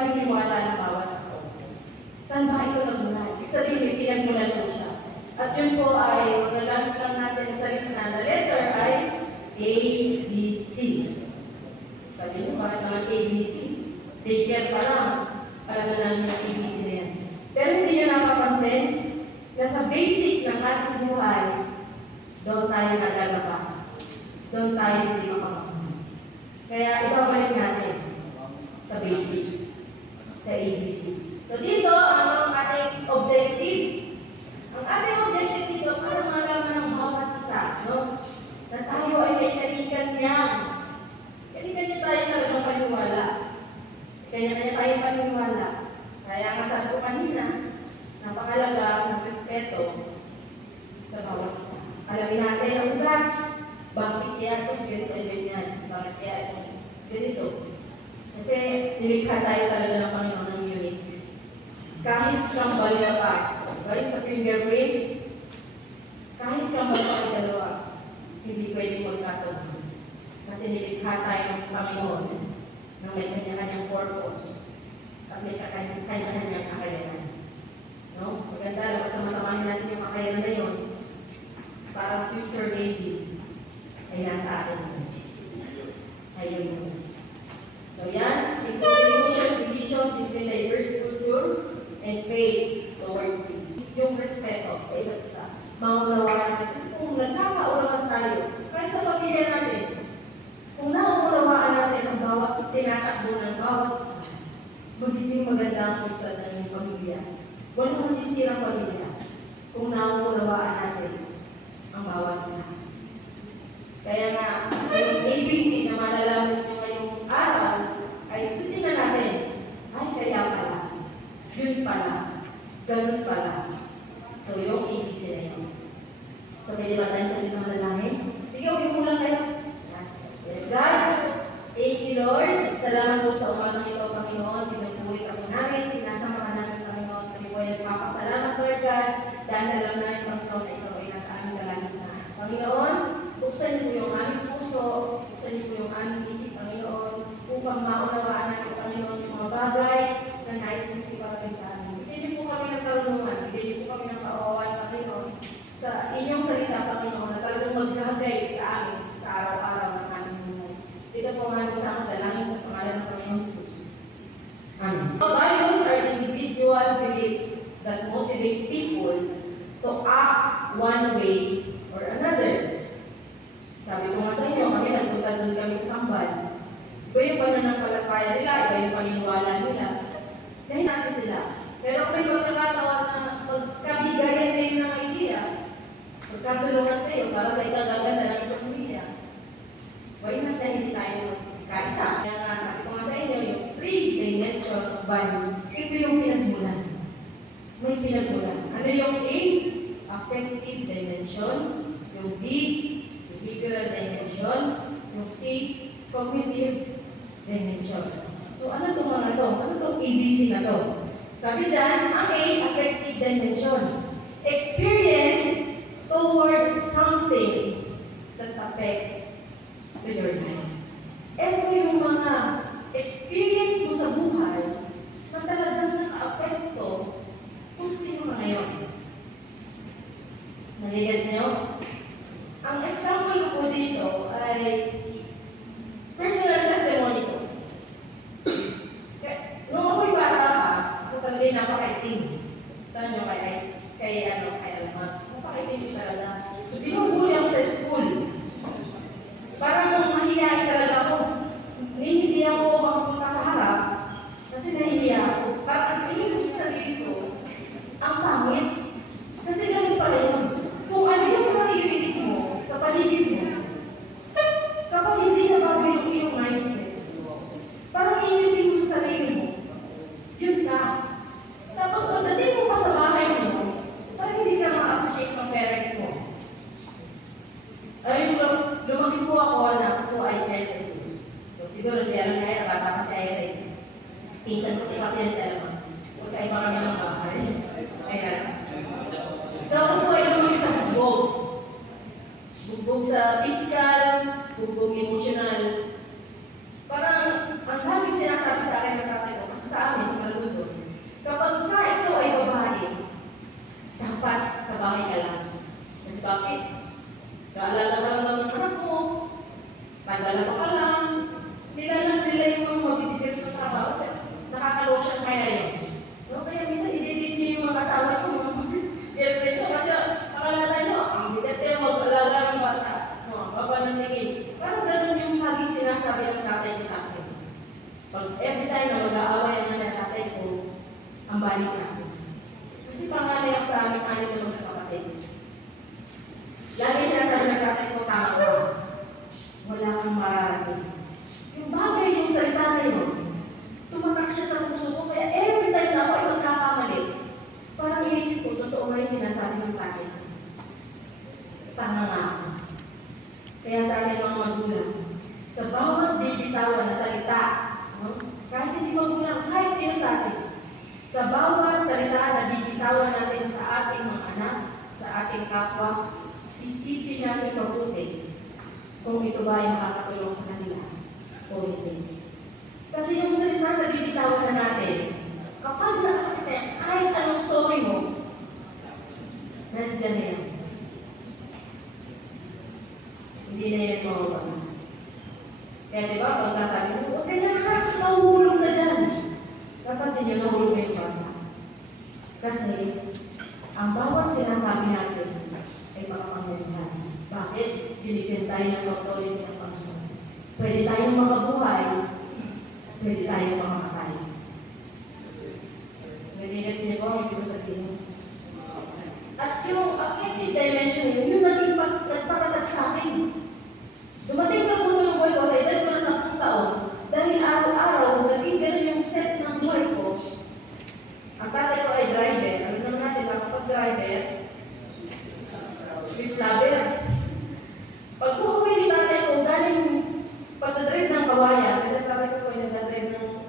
paniniwala ng bawat tao. Saan ba ito namunan? Ibig sabihin, may pinagmulan po siya. At yun po ay magagamit lang natin ang salita na letter ay A, B, C. Sabi nyo, bakit naman A, B, C? Daycare pa lang, alam na namin yung ABC na yan. Pero hindi nyo napapansin na sa basic ng ating buhay, doon tayo nagalaba. Doon tayo hindi makapagpunan. Kaya ibabalik natin sa basic, sa ABC. So dito, ang ating objective. Ang ating objective dito, para malaman ng bawat isa, no? Na tayo ay may kanya-kanya. Kanya-kanya tayo talagang paniwala. Kanya-kanya tayo paniwala. Kaya nga sabi ko kanina, napakalaga ng respeto sa bawat isa. Alamin natin ang ugat. Bakit kaya ito si ganito ay ganyan? Bakit kaya ito ganito? Kasi nilikha tayo talaga ng Panginoon ng unique. Kahit kambal ka pa, right, sa fingerprints, kahit kambal pa ang dalawa, hindi pwede magkatulad. Kasi nilikha tayo ng Panginoon na may kanya-kanyang purpose at may kanya-kanyang kakayanan. No? Maganda lang at samasamahin natin yung kakayanan na yun para future Navy ay nasa atin. Ayun. So yan, inclusion, division between diverse culture and faith toward peace. Yung respeto sa isa't isa. Maunawaan natin. Kasi kung nagkakaulaman tayo, kahit sa pamilya natin, kung nauunawaan natin ang bawat tinatakbo ng bawat isa, magiging maganda ang usad ng iyong pamilya. Walang masisirang pamilya kung nauunawaan natin ang bawat isa. Kaya nga, yung ABC na malalaman nyo ngayong araw, ay titignan natin, ay kaya pala, yun pala, ganun pala. So yung ABC na yun. So pwede ba tayo sa mga manalangin? Sige, okay mo lang kayo. Yes, God. Thank you, Lord. Salamat po sa umagang ito, Panginoon. Pinupulit ako namin, sinasama ka namin, Panginoon. Kami po ay nagpapasalamat, Lord God, dahil alam namin, Panginoon, na ito ay nasa aming kalalitan. Panginoon, buksan niyo po yung aming puso, buksan niyo po yung aming isip, Panginoon, upang maunawaan natin, Panginoon, yung mga bagay na nais niyo ipagay sa amin. Bigyan niyo po kami ng karunungan, bigyan niyo po kami ng kawawan, Panginoon, sa inyong salita, Panginoon, na talagang maghagay sa amin sa araw-araw ng aming buhay. Dito po nga sa aming dalangin sa pangalan ng Panginoon Jesus. Amen. Values are individual beliefs that motivate people to act one way or another. Sabi ko nga sa inyo, kami nagpunta doon kami sa Sambal. Iba yung pananampalataya nila, iba yung paniniwala nila. Dahil natin sila. Pero may pagkakataon na magkabigayan kayo ng idea, magkatulungan kayo para sa ikagaganda ng itong pamilya. Why not na hindi tayo magkaisa? Kaya nga sabi ko nga sa inyo, yung 3-dimension values, ito yung pinagmulan. May pinagmulan. Ano yung A? Affective dimension. Yung B? Behavioral dimension. Yung C? Cognitive dimension. So ano itong mga ito? Ano itong ABC na ito? Sabi dyan, ang A, affective dimension. Experience toward something that affect with your mind. Ito yung mga experience mo sa buhay na talagang naka-apekto kung sino ka ngayon. Nagigets niyo? Ang example ko dito ay personal testimony ko. Nung ako'y bata pa, ako talaga napakaitim. Tanong nyo kay Alma. Napakaitim yun talaga. Binubuli ako sa school. Parang mahihayin talaga ako. Hindi ako makapunta sa harap kasi nahihiya ako. Parang tingin ko sa sarili ko, ang pangit. Kasi ganun pala yun. Kung ano yung naririnig mo sa paligid mo, kapag hindi na bago yung iyong mindset, parang isipin mo sa sarili mo, yun ka. Tapos pagdating mo pa sa bahay mo, parang hindi ka ma-appreciate ng parents mo. Ayun, lumaki po ako na ako ay child abuse. So siguro hindi alam niya, bata pa si Irene. Pinsan ko po kasi yan sa Alma. Magkaiba kami ng bahay. Kaya, so ako po ay lumaki sa bugbog. Bugbog sa physical, bugbog emotional. Parang, ang laging sinasabi sa akin ng tatay ko, kasi sa amin, kapatid. Lagi sinasabi ng tatay ko, tama ka. Wala kang mararating. Yung bagay, yung salita na yun, tumatak siya sa puso ko. Kaya every time na ako ay magkakamali, parang inisip ko, totoo nga yung sinasabi ng tatay ko. Tama nga ako. Kaya sa akin mga magulang, sa bawat bibitawan na salita, kahit hindi magulang, kahit sino sa atin, sa bawat salita na bibitawan natin sa ating mga anak, sa ating kapwa, isipin natin mabuti kung ito ba ay makakatulong sa kanila o hindi. Kasi yung salita na bibitawan na natin, kapag nakasakit na yan, kahit anong sorry mo, nandiyan na yan. Hindi na yan mawawala. Kaya diba, pagkasabi mo, huwag ka dyan na, nahuhulog na dyan. Napansin nyo, nahulog na yung bata. Kasi, ang bawat sinasabi natin ay makapangyarihan. Bakit? Binigyan tayo ng authority ng Panginoon. Pwede tayong makabuhay, pwede tayong makakatay. Nag-ingat siya ko, hindi ko sabihin. At yung affective dimension yun, yung naging nagpakatat sa akin. Dumating sa punto ng buhay ko, sa edad ko na 10 taon, dahil araw-araw, naging ganun yung set ng buhay ko. Ang tatay ko ay driver. Alam naman natin, kapag driver, street lover. Pag uuwi ni tatay ko, galing pagdadrive ng kawayan, kasi tatay ko ay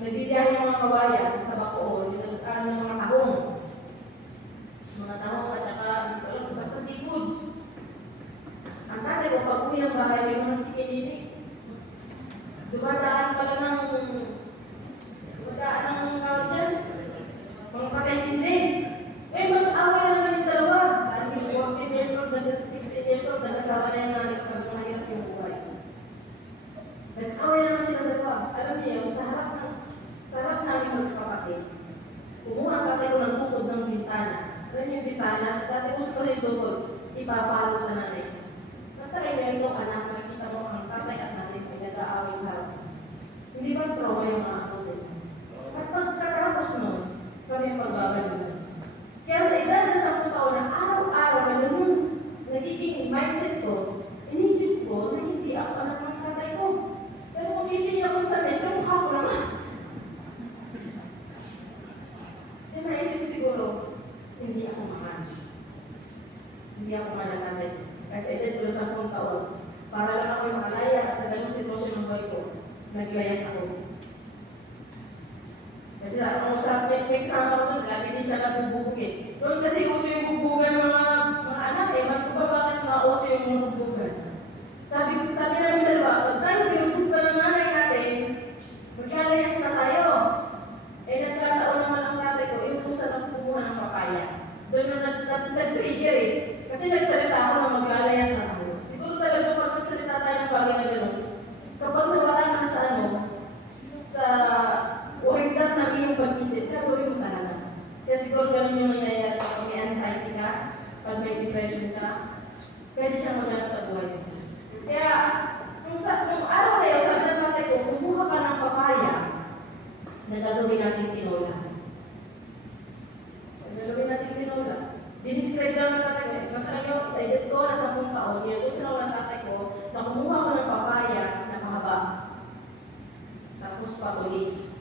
nagbibiyahe ng mga kawayan sa Bacoor, ng mga tahong. Mga tahong at saka, basta seafoods. Ang tatay ko, pag uwi ng bahay, may mga chikinini. Dumadaan pala ng tawag dyan, mga patay sindi. Eh, mag-away na naman yung dalawa. Dahil 14 years old, 16 years old, nag-asawa na yung nanay kapag mahirap yung buhay. Nag-away naman sila dalawa. Alam niyo yun, sa harap namin magkakapatid, kumuha ang tatay ko ng bukod ng bintana. Alam yung bintana, dati ko sa rin bukod, ipapalo sa nanay. Natry na yung anak, nakikita mo ang tatay at nanay ay nag-aaway sa harap. Hindi ba trauma yung mga ako din? At pagkatapos nun, kami ang pagbabalik. Kaya sa edad na 10 taon na araw-araw na ganun nagiging mindset ko, inisip ko na hindi ako anak ng tatay ko. Pero kung titingin ako sa amin, pero mukha ko naman. Yung naisip ko siguro, hindi ako mahal. Hindi ako mahal ng tatay. Kasi edad ko na 10 taon, para lang ako makalaya sa ganung sitwasyon ng buhay ko, naglayas ako. Kasi ang usapin, may kasama ko doon, lagi din siya nabubugin. Doon kasi uso yung bubugan ng mga anak eh, ba't ko ba bakit nauso yung mga bubugan? Sabi namin dalawa, pag tayo pinubug pa ng nanay natin, magkalayas na tayo. Eh nagkataon naman ang tatay ko, inutusan ang kumuha ng papaya. Doon na nag-trigger eh. Kasi nagsalita ako na maglalayas na tayo. Siguro talaga pag nagsalita tayo ng bagay na gano'n, kapag nawala ka sa sa oriental ng iyong pag-isip, gagawin mo talaga. Kaya siguro ganun yung nangyayari pag may anxiety ka, pag may depression ka, pwede siyang maganap sa buhay mo. Kaya, nung araw na yun, sabi ng tatay ko, kumuha ka ng papaya na gagawin natin tinola. Gagawin natin tinola. Diniscribe lang ng tatay ko, matalaga ako sa edad ko na 10 taon, nilutusin ako ng tatay ko na kumuha ko ng papaya na mahaba. Tapos patulis.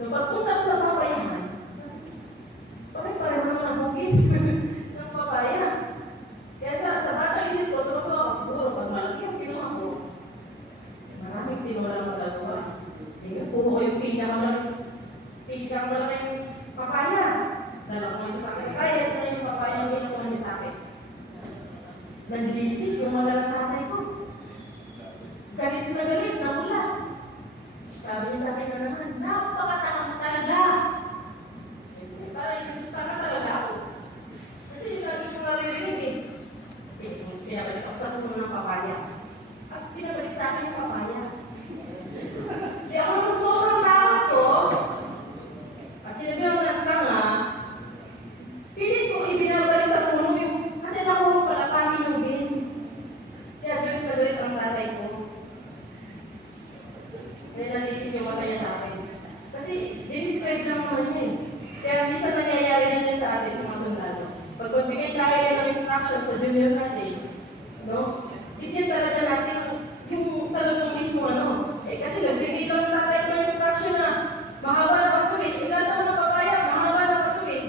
Nung pagpunta ko sa papayahan, bakit pareho naman ang bukis ng papaya? Kaya sa batang isip ko, tumakbo ako siguro pag malaki ang kinuha ko, maraming tinola ng magagawa. Kuha ko yung pinakamalaking papaya. Dala ko yung sa akin. Kaya ito na yung papaya ang pinukuha niya sa akin. Nag-iisip yung magalang tatay ko. Galit na galit, nawala. Sabi niya sa akin na naman, napakataka mo talaga. Siyempre, parang isip taka talaga ako. Kasi yung lagi ko naririnig eh. Pinabalik ako sa puno ng papaya. At pinabalik sa akin yung papaya. Di ako naman sobrang takot ko. At sinabi ako ng tanga, pilit ko ibinabalik sa puno yung, kasi nakuha pala kahinugin. instruction sa junior natin, no? Bigyan talaga natin yung talagang mismo, ano? Eh, kasi nagbigay lang natin ng instruction na mahaba na patulis, ilan naman ang papaya, mahaba na patulis.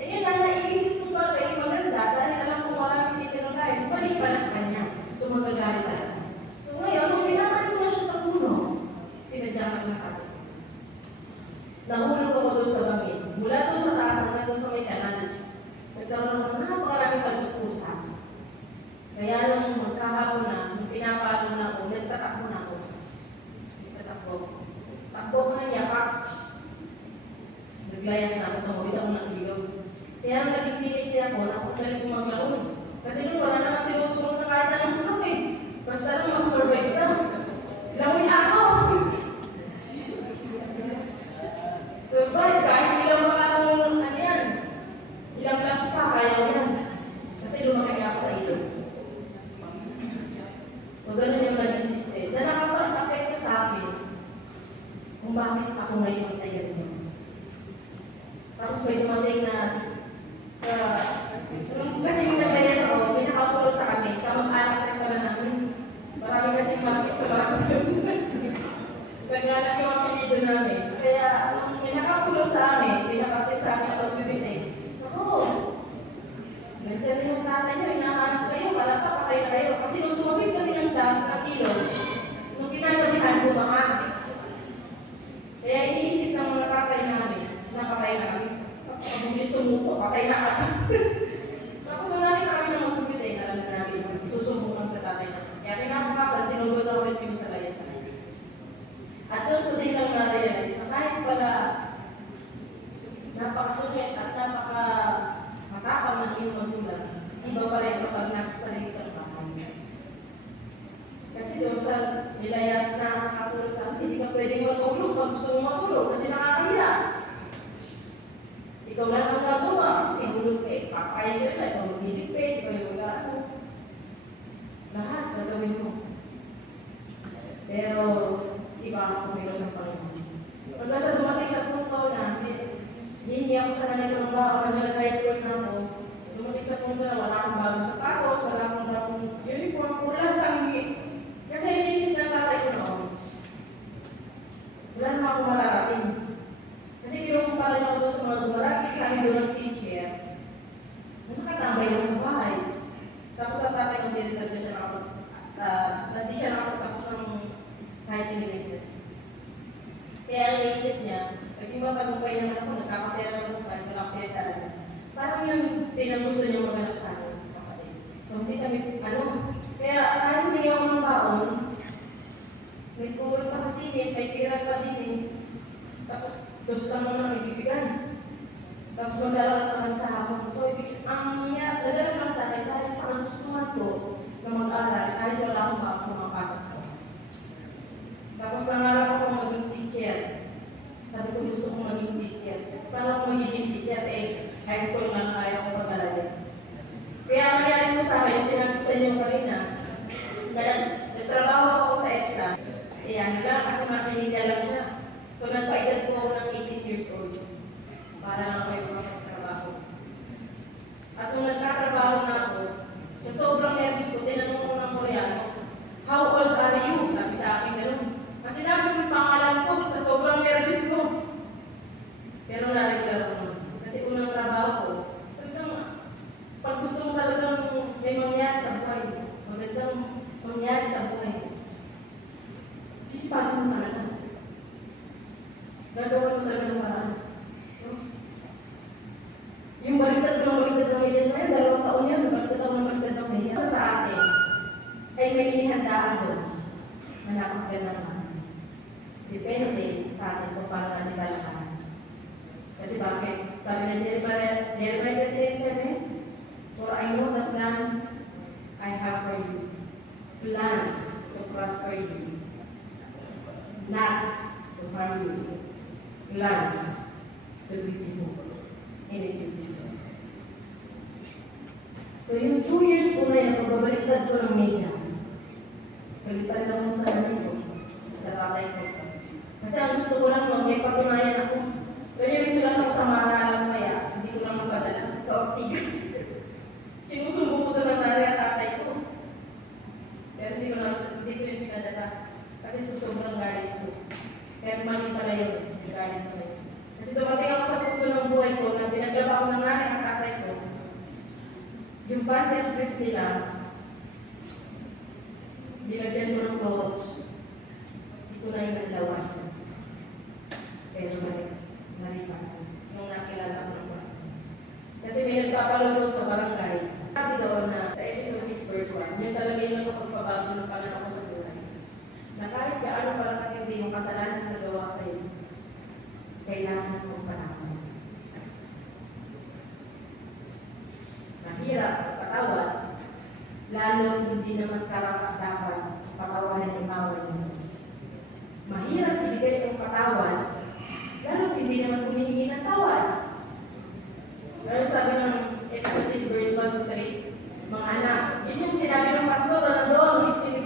Eh, yun ang naiisip kong bagay, maganda, dahil alam kong maraming titinong tayo, balik pala sa kanya. So, magagalit talaga. So, ngayon, nung binabalik ko na siya sa puno, pinadyakan na kami. Nahulog ako doon sa bangin. Mula doon sa taas, hanggang doon sa may kanan. Nagkaroon ako ng napakaraming kalpukusan. Kaya nung magkahapon na, nung pinapalo na ako, nagtatakbo na ako. Nagtatakbo. Takbo ko ng yapak. Naglayas na ako, tumawid ako ng ilog. Kaya nung naging tinis siya ako, nakukulit ko maglaro. Kasi doon wala naman tinuturo na kahit anong sulok eh. Basta lang mag-survive lang. Ilang aso! Survive, kahit ilang ano yan. Ilang laps pa, kaya yan. Kasi lumaki ako sa ilog. O ganun yung naging system. Na nakapag-affect sa akin kung bakit ako ngayon ay ganyan. Tapos may dumating na kasi yung naglayas ako, pinakapulot sa kami, kamag-anak na pala namin. Marami kasi malapis sa barangay. Naglalap yung apelido namin. Kaya, pinakapulot sa amin, pinakapit sa amin ang pagbibigay. Ako, nandiyan yung tatay nyo, hinahanap kayo, wala pa, patay na kayo. Kasi nung tumawid kami ng kilo, nung kinagabihan, bumaka. Kaya iniisip ng mga tatay namin, napatay na kami. Pag hindi sumuko, patay na kami. Tapos nung nakita kami ng magbibigay, alam na namin, isusumbungan sa tatay namin. Kaya pinapakasan, sinugod na ulit kami sa layasan. At doon ko din lang na-realize na kahit pala napakasungit at napaka-matapang ng iyong magulang, iba pa rin kapag nasa sarili kang bahay. Kasi doon sa nilayas na nakatulog sa akin, hindi ka pwedeng matulog pag gusto mong matulog kasi nakakahiya. Ikaw lang ang gagawa kasi may hulog ka eh. Papaya ka na, ikaw maghiligpit, ikaw yung mag-ano. Lahat gagawin mo. Pero, iba ang kumilos ng Panginoon. Hanggang sa dumating sa punto na hindi ako sa nalitong baon, nag-high school na ako. Dumating sa punto na wala akong bagong sapatos, wala akong bagong uniform, wala tangi. Kasi inisip ng tatay ko noon, wala naman akong mararating. Kasi kinukumpara niya ako doon sa mga dumarating sa akin doon ng teacher, na nakatambay lang sa bahay. Tapos sa tatay ko din talaga siya hindi siya nakatapos ng kahit yung kaya ang naisip niya, pag yung matagumpay naman ako, nagkakapera naman ako, kahit walang pera talaga. Parang yung pinagusto niyo maghanap sa akin, kapatid. So, hindi kami, kaya kahit hindi ako ng baon, may tuwag pa sa singit, may pira pa din eh. Tapos, dos lang mo na ibibigay. Tapos, maglalakad naman sa hapon. So, ang nagano lang sa akin, dahil sa gustuhan ko na mag-aral, kahit wala akong pumapasok ko. Tapos nangarap ako maging teacher. Sabi ko gusto kong maging teacher. Paano ako magiging teacher? High school na kaya ko pag-aralin. Kaya ang nangyari ko sa akin, sinabi ko sa inyo kanina, nagtrabaho ako sa EPSA. Ano lang, kasi makinigya lang siya. So nagpaedad ko ako ng 18 years old. Para lang ako yung makapagtrabaho. At nung nagtatrabaho na ako, sa sobrang nervous ko, tinanong ko ng Koreano, how old are you? Sabi sa akin gano'n. Kasi sinabi ko yung pangalan ko sa sobrang nervous ko. Pero nareglar ko. Kasi unang trabaho ko, talagang pag gusto mo talagang may mangyari sa buhay, magandang mangyari sa buhay, sisipagin mo talaga. Gagawin mo talaga ng paraan. Yung baliktad ng media ngayon, 2 taon yan, baliktad ng media. Sa atin, ay may inihandaan goals na napakaganda naman. Depende sa atin kung paano natin lalakaran. Kasi bakit? Sabi na Jeremiah 3:10, for I know the plans I have for you, plans to prosper you, not to harm you, plans to give you in the future. So yung 2 years po na yan, pagbabaliktad ko ng medyas, baliktad lang mo sa amin ko, sa tatay ko. Kasi ang gusto ko lang, may patunayan ako. Kaya may sulat ako sa maaralan kaya, hindi ko lang magpadala sa Ortigas. Sinusumbong Kasi sa sobrang galit ko. Pero mali pala yun, may galit pala yun. Kasi dumating ako sa punto ng buhay ko na pinaglaba ko ng nanay at tatay ko. Yung bundle brief nila, nilagyan ko ng clothes. Hindi ko na yung alawan. Pero mali pa. Nung nakilala ko ng bata. Kasi may nagpapalulong sa barangay. Sabi daw na sa episode 6 verse 1, yun talaga yung nakapagpabago ng pananaw ko sa buhay. Na kahit gaano parang katindi yung kasalanan na nagawa sa iyo, kailangan mong panahon. Mahirap patawad, lalo hindi naman karapat-dapat patawanan yung bawal mo. Mahirap ibigay ang patawad, lalo hindi naman humihingi ng tawad. Pero sabi ng episode 6 verse 1 to 3, mga anak, yun yung sinabi ng pastor, nandun, hindi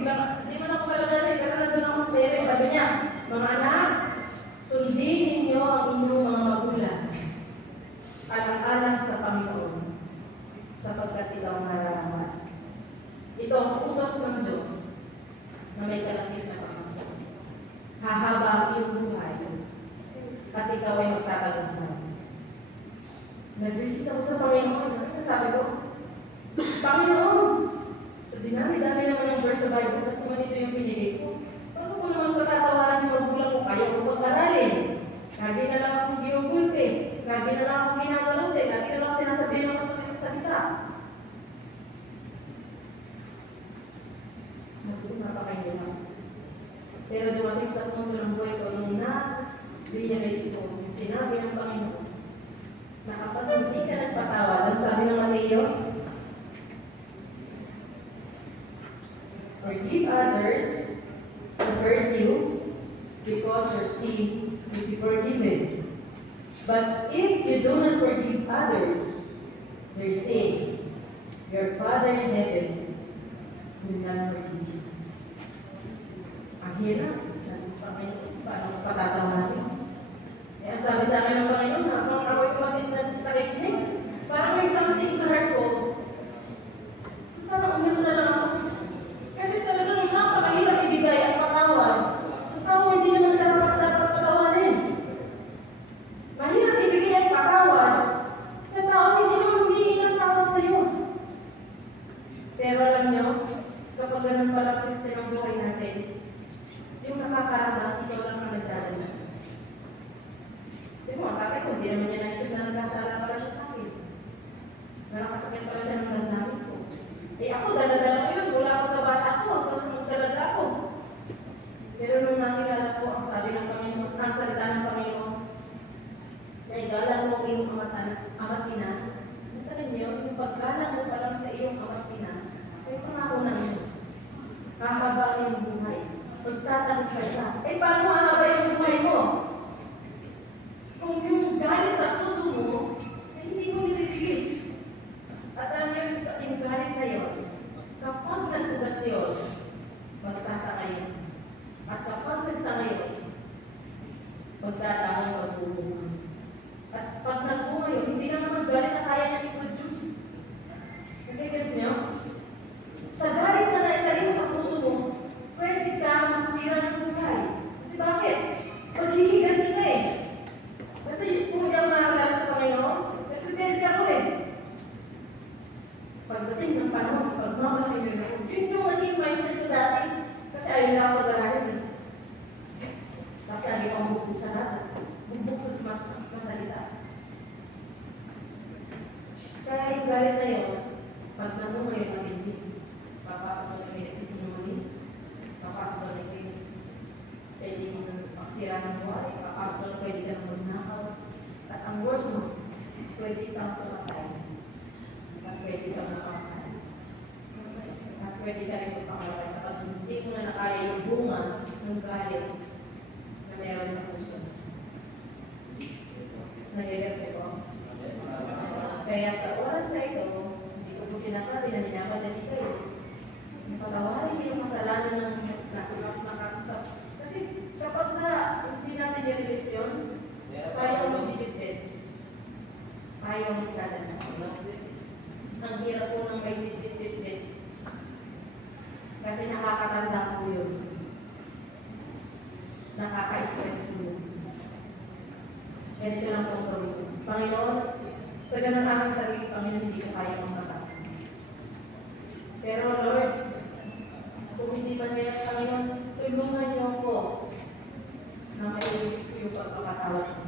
mo na ako kalagalan, pero nandun ako sa tere, sabi niya, mga anak, sundin ninyo ang inyong mga magulang, alang-alang sa Panginoon, sapagkat ikaw nararapat. Ito ang utos ng Diyos na may kalapit na Panginoon. Hahaba ang iyong buhay, at ikaw ay magtatagumpay. Nag-resist ako sa Panginoon. Ano sabi ko? Panginoon! Sa dinami-dami naman ng verse sa Bible, at kung ganito yung pinili ko, paano ko naman patatawaran yung magulang ko kayo kung mag-aralin? Lagi na lang akong ginugulpe. Lagi na lang akong ginagaluti. Lagi na lang akong sinasabihin ng masakit na salita. Sabi ko, napakaindihan. Pero dumating sa punto ng buhay ko, nung na-realize ko, yung sinabi ng Panginoon, na kapag hindi ka nagpatawad, ang sabi ng Mateo, forgive others who hurt you because your sin will be forgiven. But if you do not forgive others their sin, your Father in heaven will not forgive you. Ang hirap. Sabi ng Panginoon, paano patatawarin? Kaya sabi sa akin ng Panginoon, habang ako'y kumatin na nakikinig, parang may something sa heart ko. Parang umiyak na lang ako. Kasi talagang napakahirap ibigay ang patawad. Sa tao, hindi naman dapat patawarin. Mahirap ibigay ang patawad. Sa tao, hindi naman humihingi ng tawad sa iyo. Pero alam nyo, kapag ganun palang system ang buhay natin, yung nakakarama, ikaw lang ang nagdadala. Di mo, ang tatay ko, hindi naman niya naisip na nagkasala pala siya sa akin. Nakasakit pala siya ng damdamin ko. Eh ako, dala-dala ko yun. Mula ako kabata ko, hanggang sa magdalaga ako. Pero nung nakilala ko, ang sabi ng Panginoon, ang salita ng Panginoon, na igalang mo iyong ama't ina, natarin niyo, yung paggalang mo pa lang sa iyong ama't ina, ay pangako ng Diyos. Hahaba yung buhay. Magtatagumpay ka. Eh paano hahaba yung buhay mo? Kung yung galit sa puso mo, eh, hindi mo nilililis. At alam niyo, yung galit na yun, kapag nag-ugat yun, magsasakay yun. At kapag nagsakay yun, magdadahon magbubunga. At pag nagbunga yun, hindi na naman galit na kaya niya i-produce. Nagigets niyo? Sa galit na naitali mo sa puso mo, pwede ka makasira ng buhay. Kasi bakit? Maghihigan ka eh. Kasi kung hindi ako nakakilala sa Panginoon, nag-prepare ako eh. Pagdating ng panahon, pag mamalaki yun ako, yun yung naging mindset ko dati. Kasi ayaw na ako mag-aaral eh. Kasi lagi akong bubog sa lahat. Bubog sa masalita. Kaya yung galit na yun, pag namunga yun ang hindi, papasok ko na kayo sisinungaling, papasok ko na kayo pwedeng magsira ng buhay, papasok ko na pwede ka ng magnakaw. At ang worst mo, pwede kang pumatay. At pwede kang nakakay. At pwede ka rin magpakawalan kapag hindi mo na nakaya yung bunga ng galit na meron sa puso. Nagigasi ko. Kaya sa oras na ito, hindi ko po sinasabi na minamadali kayo. Patawarin niyo yung kasalanan ng nasa nakakasap. Kasi kapag hindi natin i-release yun, tayo magbibitbit. Tayo magdadala. Ang hirap po ng may bitbit-bitbit. Kasi nakakatanda po yun. nakaka-stressful. Ganito lang po ang gawin ko. Panginoon, sa ganang aking sarili, Panginoon, hindi ko kaya magkakata. Pero Lord, kung hindi man ngayon, Panginoon, tulungan niyo ako na maiulis ko yung pagpapatawad ko.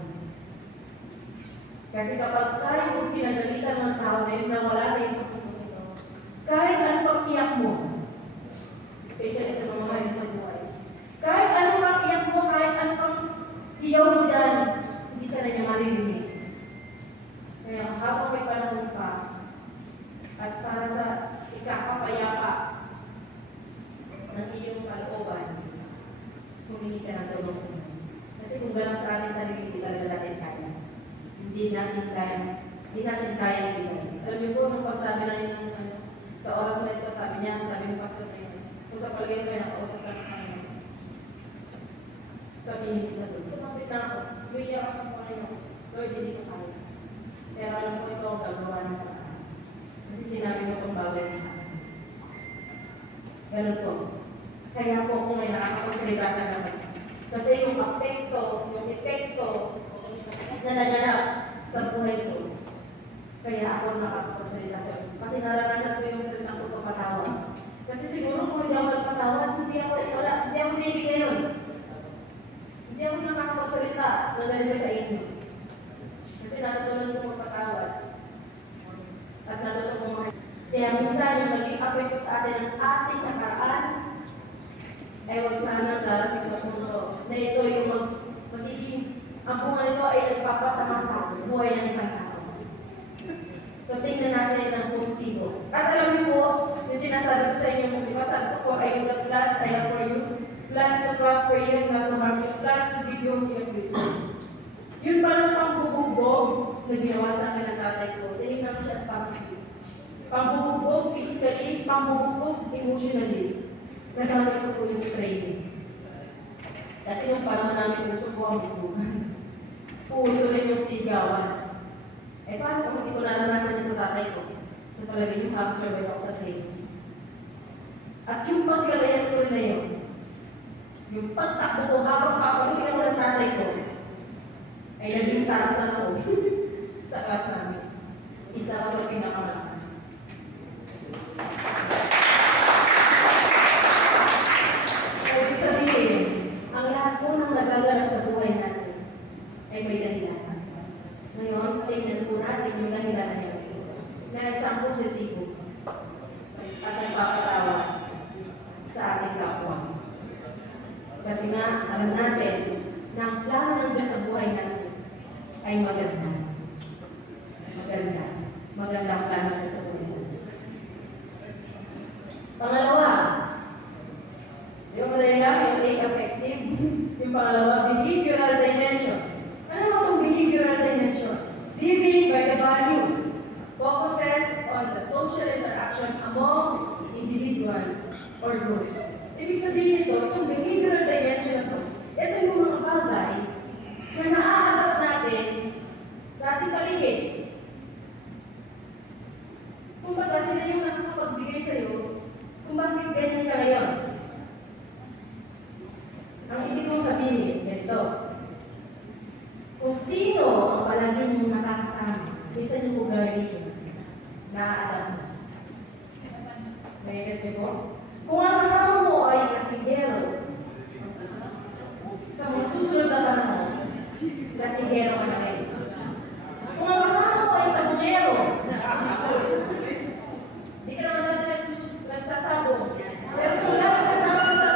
Kasi kapag kahit kung pinagalitan ng tao na yun, na wala na yung sa puso nito, kahit anong pag-iyak mo, especially sa mga mahal sa buhay, kahit anong pag-iyak mo, kahit anong pag-iyaw mo dyan, hindi ka na niya maririnig. Kaya habang may panahon pa, at para sa ikakapayapa ng iyong kalooban, humingi ka ng tulong sa iyo. Kasi kung gano'n sa ating sarili, hindi talaga natin kaya. Hindi natin kaya ibigay. Alam niyo po, nung pagsabi na niyo sa oras na ito, sabi ng pastor na yun, kung sa palagay ko, nakausap ka ng Panginoon. Sabihin ko sa doon, tumapit na ako, umiiyak ako sa Panginoon, Lord, hindi ko kaya. Pero alam ko ito ang gagawa ng paraan. Kasi sinabi mo itong bawal sa akin. Ganun po. Kaya po kung may nakakapagsalita sa naman. Kasi yung epekto na naganap sa buhay ko, kaya ako nakakapagsalita sa iyo. Kasi naranasan ko yung salitang pagpapatawad. Kasi siguro kung hindi ako nagpatawad, hindi ako nibigay yun. Hindi ako nakakapagsalita na ganito sa inyo. Kasi natutunan ko magpatawad. At natutunan ko mga. Kaya minsan yung naging apekto sa atin ang ating nakaraan, ay huwag sana darating sa punto na ito yung magiging, ang bunga nito ay nagpapasama sa buhay ng isang tao. So tingnan natin ang positibo. At alam niyo po, yung sinasabi ko sa inyo, di ba sabi ko, for I know the plans I have for you, plans to prosper you and not to harm you, plans to give you a future. Yun palang pangbubugbog na ginawa sa akin ng tatay ko, tinignan ko siya as positive. Pangbubugbog physically, pangbubugbog emotionally. Nagamit ko po yung training. Kasi yung parang namin puso ko ang bubugan. Puso rin yung sigawan. Eh paano kung hindi ko naranasan niya sa tatay ko? Sa palagay yung survive ako sa training. At yung paglalayas ko na yun, yung pagtakbo ko habang papaluin ako ng tatay ko, ay naging tarasan ako sa class namin. Isa ako sa pinakamalakas. Ibig sabihin, ang lahat po ng nagaganap sa buhay natin ay may dahilan. Ngayon, tingnan po natin yung dahilan na yun. Na isang positibo at nagpapatawa sa ating kapwa. Kasi nga, alam natin na ang plano ng Diyos sa buhay natin ay maganda. Magandang plano ng Diyos sa buhay natin. Pangalawa, yung effective. Yung pangalawa, behavioral dimension. Ano ba itong behavioral dimension? Living by the value focuses on the social interaction among individual or groups. Ibig sabihin nito, itong behavioral dimension na ito yung mga bagay na naaadap natin sa ating paligid. Kung baga sila yung nakakapagbigay sa'yo, kung bakit ganyan ka ngayon. Ang ibig kong sabihin, ito. Kung sino ang palagi mong nakakasama, isa yung ugali naaadap mo. May kasi po? Kung ang kasama mo ay kasigero, sa mga susunod na tanong, kasigero ka na rin. Kung ang kasama mo ay sabungero, hindi ka naman natin nagsasabong. Pero kung lagi kasama ka sa,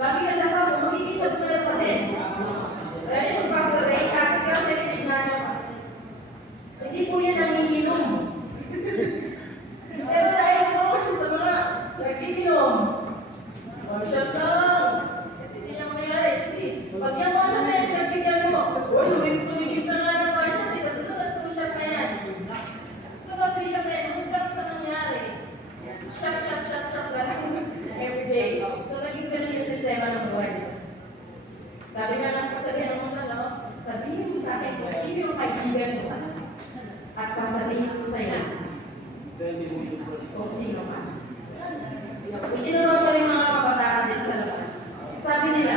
lagi ka nasabong, magiging sabungero pa din. Alam niyo si Pastor Ray, kasi kayo sa Ignacio pa. Hindi po yan nanginginom. Pero dahil sa siya sa mga nag-iinom, shot lang. Kasi hindi niya mangyari. Pag yan mga shot na yan, pinagbigyan mo. Uy, tumigil ka nga ng mga shot. Sa susunod 2 shot na yan. Susunod 3 shot na yan. Hanggang sa nangyari. Shot lang. Everyday. So, naging ganun yung sistema ng buhay. Sabi nga lang kasabihan mo na, sabihin mo sa akin kung sino yung kaibigan mo. At sasabihin ko sa'yo kung sino ka. Itinulong ko yung mga kabataan din sa labas. Sabi nila,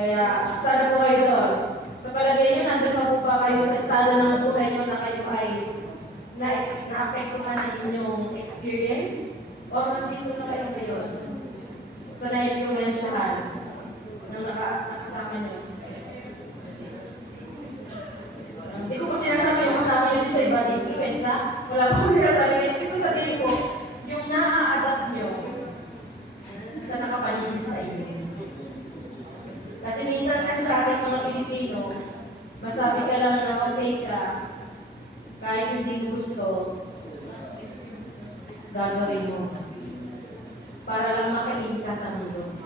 Kaya, sana po kayo doon. Sa palagay nyo, nandun pa po ba kayo sa estado ng buhay nyo na kayo ay na-apektuhan ng inyong experience? O nandito na kayo ngayon? So, na-influensyahan nung nakasama nyo. Hindi ko po sinasabi yung kasama nyo dito, iba din influence, ha? Wala po sinasabi. Hindi ko sabihin po, yung na-adapt nyo sa nakapaligid sa inyo. Kasi minsan kasi sa ating mga Pilipino, masabi ka lang na mag-take ka, kahit hindi mo gusto, gagawin mo. Para lang makain ka sa mundo.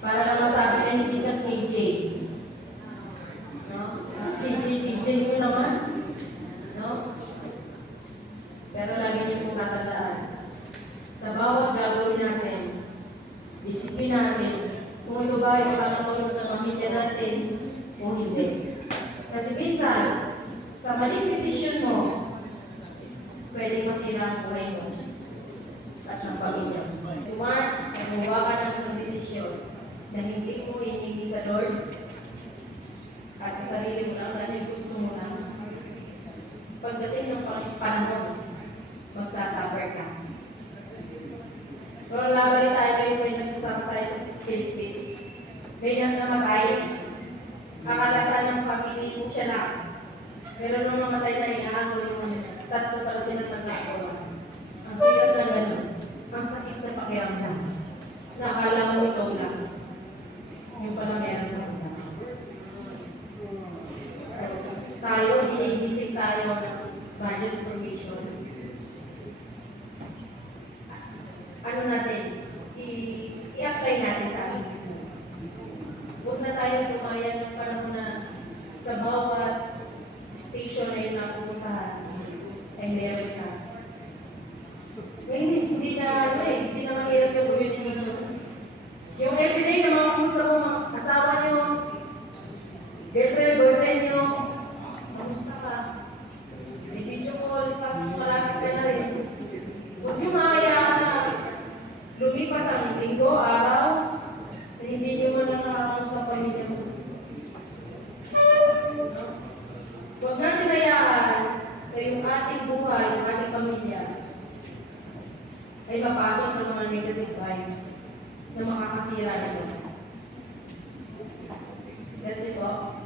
Para lang masabi na hindi ka KJ. No? KJ mo naman. No? Pero lagi niyo pong tatandaan. Sa bawat gagawin natin, isipin natin, kung ito ba ay makakatulong sa pamilya natin o hindi. Kasi minsan, sa maling desisyon mo, pwede masira ang buhay mo at ng pamilya. So once, gumawa ka ng isang desisyon na hindi mo hiningi sa Lord at sa sarili mo lang dahil gusto mo lang, pagdating ng panahon, magsasuffer ka. Pero labari tayo kayo nagkasama tayo sa Philippines. May namatay, akala ka ng pamilya siya lang. Pero nung namatay na inaango yung tatlo pala sila nagkakawa. Ang hirap na gano'n. Ang sakit sa pakiramdam. Nakala mo ikaw lang. Yung pala meron lang. So, tayo, ginigising tayo ng marriage provision. Ano natin? I-apply natin sa ating buhay. Huwag na tayo pumayag ng panahon na sa bawat station na yun na pupuntahan ay meron ka. Hindi na mahirap yung communication. Yung everyday na mga kumusta mo, asawa nyo, girlfriend, boyfriend nyo, kamusta ka? May video call, pag malapit ka na rin. Huwag nyo makayaan na lumipas ang linggo, araw, na hindi nyo man lang nakakamusta pamilya mo. Huwag natin hayaan na yung ating buhay, yung ating pamilya, ay mapasok ng mga negative vibes na makakasira nito. That's it po.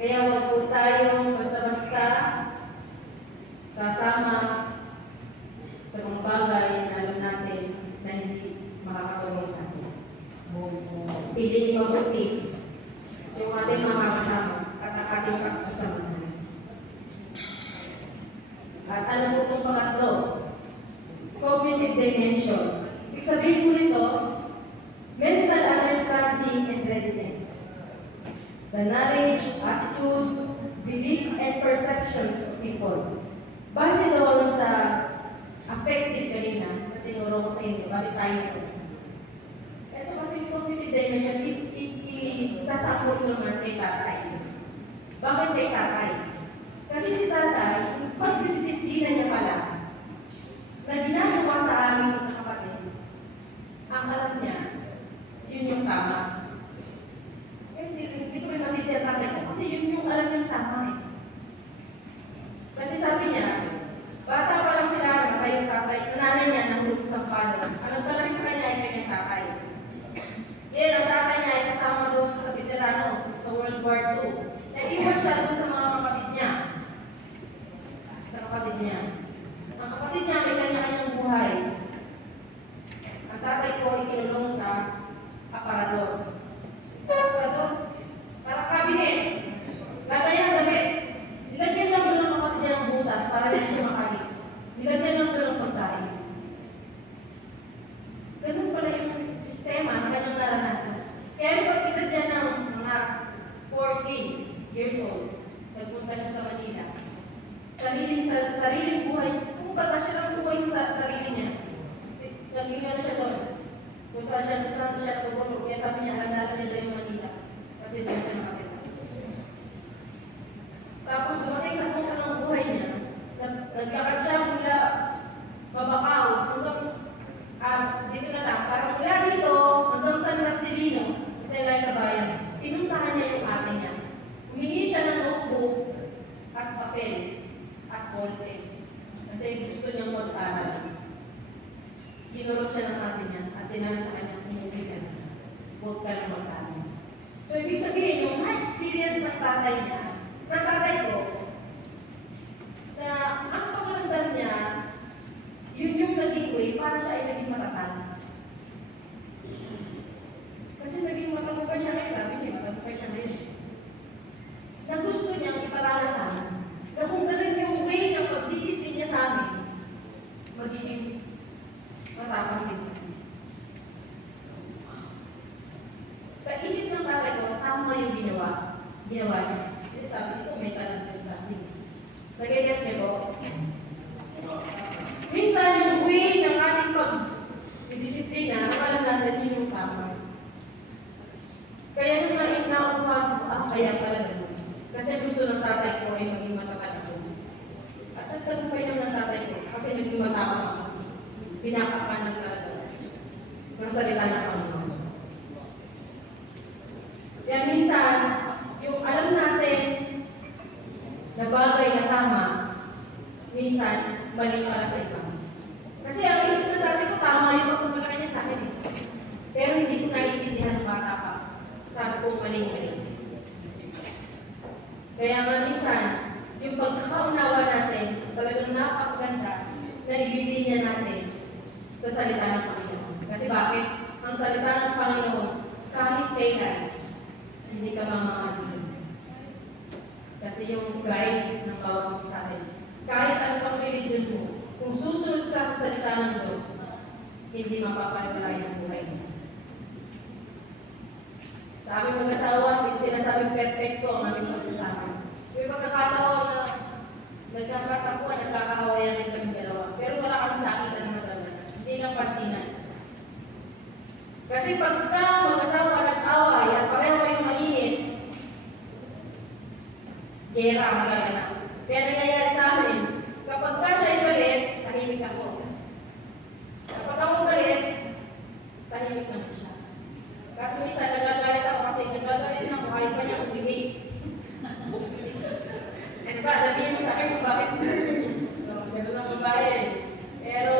Kaya huwag po tayong basta-basta sasama sa mga bagay na alam natin na hindi makakatulong sa atin. Piliin mabuti yung ating mga kasama at ang ating kasama. At ano po itong pangatlo? Cognitive dimension. Ibig sabihin po nito, mental understanding and readiness. The knowledge, attitude, belief, and perceptions of people. Base doon sa affective kanina na tinuro ko sa inyo, balik tayo ito. Ito kasi yung cognitive dimension, sasakot ko naman kay tatay. Bakit kay tatay? Kasi si tatay, pagdisiplina niya pala, na ginagawa sa aming magkakapatid, ang alam niya, yun yung tama. Hindi ko rin masisi ang tatay ko, kasi yun yung alam yung tama eh. Kasi sabi niya, bata pa lang sila, namatay yung tatay, nanay niya nahulog sa palo. Alam pa lang sa kanya ay kanyang tatay. Ang tatay niya ay kasama doon sa veterano sa World War II. Naiwan siya doon sa mga kapatid niya. Ang kapatid niya may kanya-kanyang buhay. Ang tatay ko ay kinulong sa aparador. Aparador? Para cabinet. Lagayan ang damit. Nilagyan lang doon ang kapatid niya ng butas para hindi siya makalis. Nilagyan lang doon ang pagkain. Ganun pala yung sistema na kanyang naranasan. Kaya pag edad niya ng mga 14 years old, nagpunta siya sa Manila. Sariling buhay, kung baga siya lang buhay sa sarili niya. Naging na siya doon. Kung saan siya natutulog. Kaya sabi niya, alam niya doon yung Manila. Kasi doon siya nakatira. Tapos dumating sa punto ng buhay niya, nagkakad siya mula Babakaw, hanggang dito na lang. Parang mula dito, hanggang San Marcelino, ka ng magkano. So, ibig sabihin, yung na-experience ng tatay niya, ng tatay ko, na ang pakiramdam niya, yun yung naging way para siya ay naging matatag. Kasi naging matagupay siya ngayon, sabi niya, matagupay siya ngayon. Na gusto niyang iparalasan na kung ganun yung way ng pag-discipline niya sa amin, magiging matapang din. Sa isip ng tatay ko, tama yung ginawa niya. Kasi sabi ko, may talent ko sa atin. Nagigets niyo po? Minsan yung way ng ating pag-disiplina, alam natin yun yung tama. Kaya nung nauuhan ko, kaya pala ganun. Kasi gusto ng tatay ko ay maging matatag ako. At nagtagumpay naman ng tatay ko, kasi naging matapang ako. Pinapakanan talaga ng salita ng Panginoon. Kaya minsan, yung alam natin na bagay na tama, minsan, mali para sa iba. Kasi ang isip ng tatay ko, tama yung pagkakalaki niya sa akin. Pero hindi ko naiintindihan ng bata pa. Sabi ko, mali. Kaya nga minsan, yung pagkakaunawa natin, talagang napakaganda na ibigay natin sa salita ng Panginoon. Kasi bakit? Ang salita ng Panginoon, kahit kailan, hindi ka mamamali. Kasi yung guide ng bawat isa sa atin, kahit ano pang religion mo, kung susunod ka sa salita ng Diyos, hindi mapapaliwala yung buhay mo. Sa aming mag-asawa, hindi sinasabing perfecto ang aming pagkasama. May pagkakataon na nagkakatakuan, nagkakahawayan din kami dalawa. Pero wala kami sakitan ng magagawa. Hindi lang pansinan. Kasi pagka mag-asawa nag-away at pareho kayong mainit, gera ang magaganap. Kaya nangyayari sa amin, kapag ka siya ay galit, tahimik ako. Kapag ako galit, tahimik naman siya. Kasi minsan nagagalit ako kasi nagagalit na ako, ayaw pa niya umibig. Ano ba, sabihin mo sa akin kung bakit gano'n ang babae. Pero,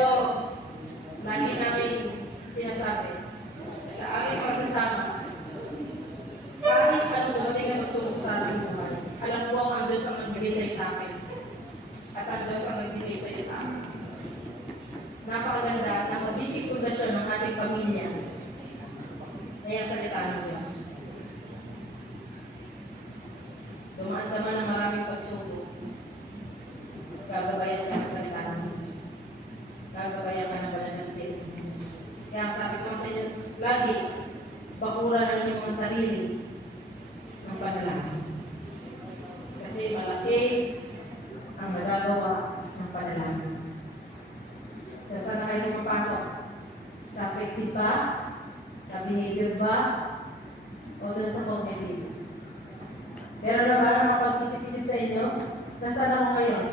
lagi namin sinasabi, sa aking pagsasama, kahit anong dumating na magsubok sa ating buhay, alam ko ang Diyos ang nagbigay sa'yo sa akin. At ang Diyos ang nagbigay sa'yo sa akin. Napakaganda na magiging pundasyon ng ating pamilya. Kaya ang salita ng Diyos. Dumaan ka man ng maraming pagsubok, gagabayan ka ng salita ng Diyos. Gagabayan ka ng banal na state ng Diyos. Kaya sabi ko sa inyo, lagi, bakuran ang inyong sarili ng panalangin. Kasi malaki ang magagawa ng panalangin. So, saan na kayo mapasok? Sa affective ba? Sa behavior ba? O doon sa cognitive? Pero na ba na mapag-isip-isip sa inyo? Nasaan ako ngayon?